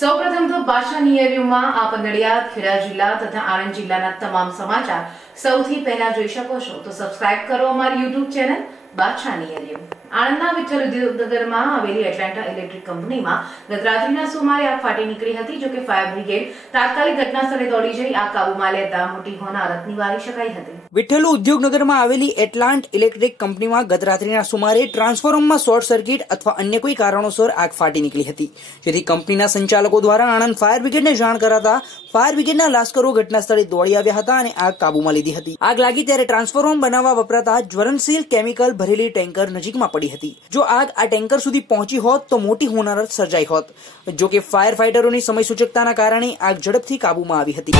સૌપ્રથમ તો બાદશાહની એરિયામાં આપ નડિયાદ, ખેડા જિલ્લા તથા આણંદ જિલ્લાના તમામ સમાચાર સૌથી પહેલા જોઈ શકો છો તો સબસ્ક્રાઇબ કરો અમારી YouTube ચેનલ બાદશાહની એરિયા। આણંદના વિઠ્ઠલ ઉદ્યોગનગરમાં આવેલી એટલાન્ટા ઇલેક્ટ્રિક કંપનીમાં ગત રાત્રિના સુમારે આગ ફાટી નીકળી હતી। જો કે ફાયર બ્રિગેડ તાત્કાલિક ઘટના સ્થળે દોડી જઈ આગ કાબૂમાં લેતા મોટી હોનારત નિવારી શકાઈ હતી। વિઠ્ઠલ ઉદ્યોગનગરમાં આવેલી એટલાન્ટ ઇલેક્ટ્રિક કંપનીમાં ગત રાત્રિના સુમારે ટ્રાન્સફોર્મરમાં શોર્ટ સર્કિટ અથવા અન્ય કોઈ કારણોસર આગ ફાટી નીકળી હતી, જેથી કંપનીના સંચાલકો દ્વારા આણંદ ફાયર બ્રિગેડને જાણ કરાતા ફાયર બ્રિગેડના લાશ્કરો ઘટના સ્થળે દોડી આવ્યા હતા અને આગ કાબૂમાં લીધી હતી। આગ લાગી ત્યારે ટ્રાન્સફોર્મર બનાવવા વપરાતા જ્વલનશીલ કેમિકલ ભરેલી ટેન્કર નજીકમાં પડી હતી। જો આગ આ ટેન્કર સુધી પહોંચી હોત તો મોટી હોનારત સર્જાઈ હોત। જો કે ફાયર ફાઈટરોની સમય સૂચકતાના કારણે આગ ઝડપથી કાબૂમાં આવી હતી।